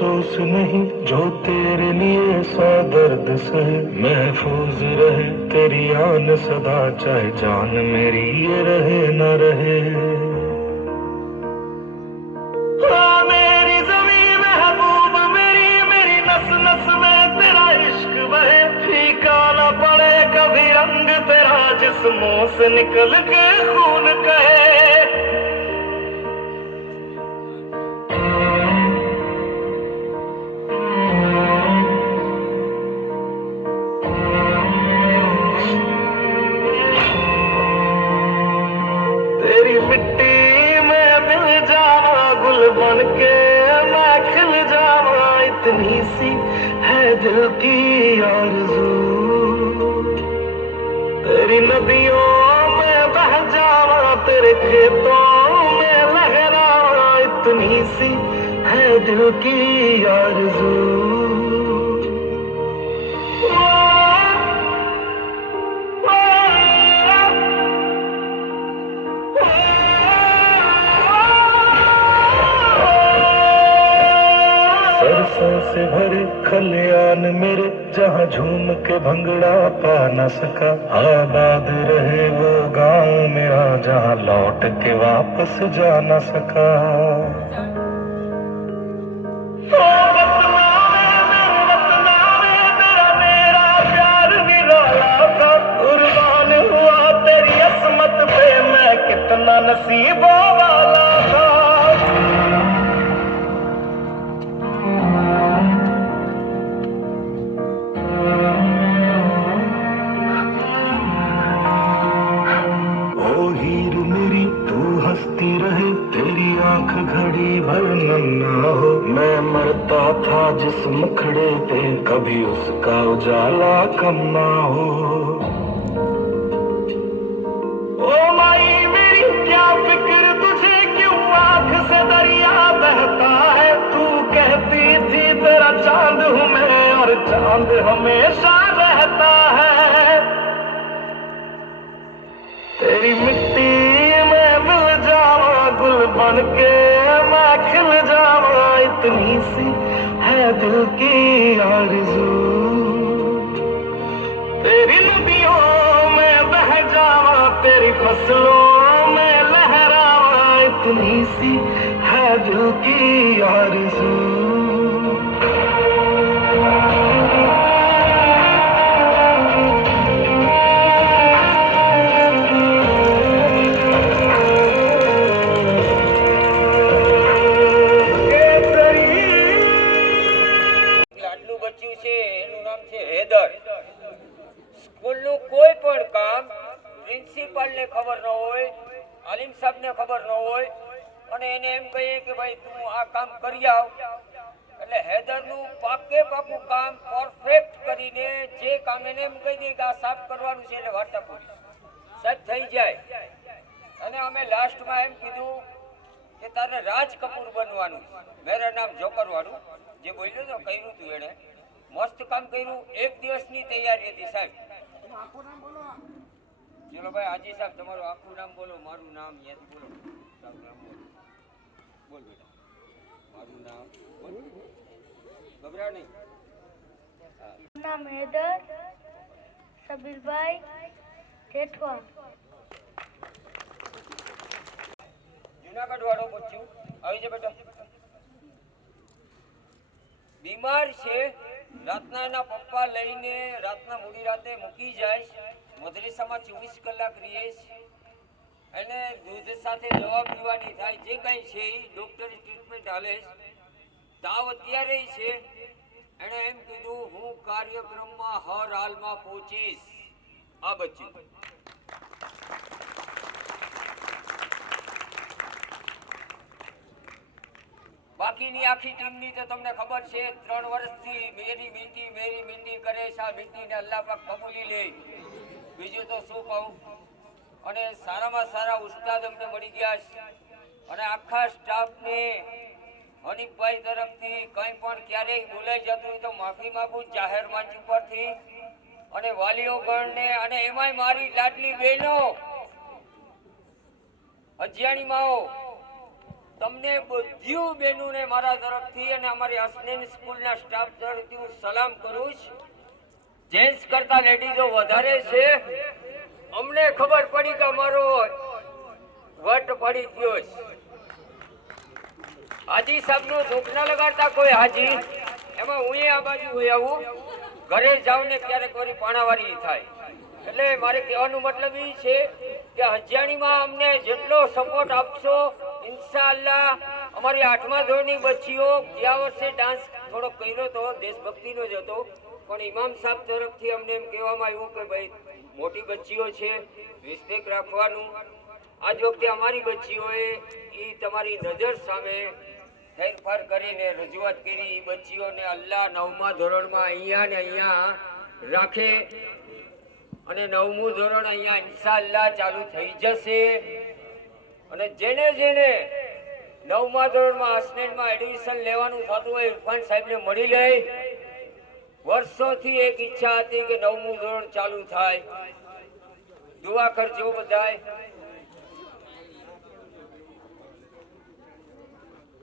अफसोस नहीं जो तेरे लिए सौ दर्द सहे, महफूज रहे तेरी आन सदा, चाहे जान मेरी ये रहे न रहे। मेरी जमीन महबूब मेरी, मेरी नस नस में तेरा इश्क बहे, फीका न पड़े कभी रंग तेरा, जिस्मों से निकल के खून कहे। तेरी मिट्टी में मिल जावा, गुल बन के मैं खिल जावा, इतनी सी है दिल की आरज़ू। तेरी नदियों में बह जावा, तेरे खेतों में लहरावा, इतनी सी है दिल की आरज़ू। सरसों से भरे खलियान मेरे, जहाँ झूम के भंगड़ा पा न सका, आबाद रहे वो गांव मेरा, जहाँ लौट के वापस जा न सका। ओ वतना मेरे वतना में तेरा मेरा प्यार निराला था, कुर्बान हुआ तेरी असमत पे मैं कितना नसीबों वाला था। हीर मेरी तू हंसती रहे, तेरी आंख घड़ी भर नम ना हो, मैं मरता था जिस मुखड़े पे, कभी उसका उजाला कम ना हो। ओ माई मेरी क्या फिक्र तुझे, क्यों आंख से दरिया बहता है, तू कहती थी तेरा चांद हूँ मैं, और चांद हमेशा रहता है। तेरी मिट्टी में मिल जावा, गुल बन के मैं खिल जावा, इतनी सी है दिल की आरज़ू। तेरी नदियों में बह जावा, तेरी फसलों में लहरावा, इतनी सी है दिल की आरज़ू। પ્રિન્સિપાલને ખબર ન હોય, આલિમ સાહેબને ખબર ન હોય, અને એને એમ કહીએ કે ભાઈ તું આ કામ કરી આવ, એટલે હૈદરનું પાકે પાકું કામ પરફેક્ટ કરીને જે કામ એને એમ કહી દે કે આ સાફ કરવાનું છે એટલે વાર્તા પૂરી સાહેબ થઈ જાય। અને અમે લાસ્ટમાં એમ કીધું કે તારે રાજ કપૂર બનવાનું, મેરા નામ જોકર વાળું જે બોલ્યો તો કર્યું હતું એણે મસ્ત કામ કર્યું। એક દિવસની તૈયારી હતી સાહેબ। ચલો ભાઈ હાજી સાહેબ તમારું આખું નામ બોલો, મારું નામ યાદ બોલો, તારું નામ બોલો, બોલ બેટા મારું નામ બોલ, ગભરાવ નહીં। નામ હૈદર સબીરભાઈ જેઠવા, જુનાગઢ વાળો બચ્ચું આવી જા બેટા। બીમાર છે, રાતના એના પપ્પા લઈને રાતના મોડી રાતે મૂકી જાય, મદ્રેસામાં 24 કલાક રહીએ, એને દૂધ સાથે દવા પીવાની થાય, જે કંઈ છે એ ડૉક્ટરી ટ્રીટમેન્ટ હાલે। તાવ અત્યારે છે, એણે એમ કીધું હું કાર્યક્રમમાં હર હાલમાં પહોંચીશ। આ બચ્ચું બાકીની આખી ટીમની તો તમને ખબર છે, 3 વર્ષથી મેરી મીટી કરે છે। આ મીટીને અલ્લાહ પાક કબૂલી લે, બીજું તો શું કહું। અને સારામાં સારા ઉસ્તાદ અમને મળી ગયા છે, અને આખા સ્ટાફને હનીફભાઈ તરફથી કંઈ પણ ક્યારેય બોલાઈ જતું હોય તો માફી માગું જાહેર મંચ ઉપરથી, અને વાલીઓ ગણને, અને એમાંય મારી લાડલી બહેનો અજિયાણી માઓ તમને બધ્યું બહેનોને મારા તરફથી અને અમારી હસનેન સ્કૂલના સ્ટાફ તરફથી હું સલામ કરું છું. જેન્ટ્સ કરતા લેડીઝો વધારે છે. અમને ખબર પડી કે અમારો વટ પડી ગયો છે. હાજી સાહેબનું દુઃખ ના લગાડતા કોઈ હાજી. એમાં હું આ બાજુ હોય આવું ઘરે જાઉં ને ક્યારેક વળી પાણાવારી થાય. એટલે મારે કહેવાનો મતલબ એ છે કે હજાણીમાં અમને જેટલો સપોર્ટ આપશો ઇન્શાઅલ્લાહ. અમારી 8મા ધોરણની બચ્ચીઓ ગયા વર્ષે ડાન્સ થોડો કર્યો હતો, દેશભક્તિનો જ હતો, પણ ઇમામ સાહેબ તરફથી અમને એમ કહેવામાં આવ્યું કે ભાઈ મોટી બચ્ચીઓ છે, રિસ્પેક્ટ રાખવાનું. આજ વખતે અમારી બચ્ચીઓએ એ તમારી નજર સામે ફેરફાર કરીને રજૂઆત કરી. એ બચ્ચીઓને અલ્લાહ 9મા ધોરણમાં અહીંયા ને અહીંયા રાખે અને 9મું ધોરણ અહીંયા ઇન્શાઅલ્લાહ ચાલુ થઈ જશે. અને જેને 9મા ધોરણમાં હસનેનમાં એડમિશન લેવાનું થતું હોય ઇરફાન સાહેબને મળી લે. વર્ષોથી એક ઈચ્છા હતી કે 9મું ધોરણ ચાલુ થાય. દુઆ કરજો બધાય.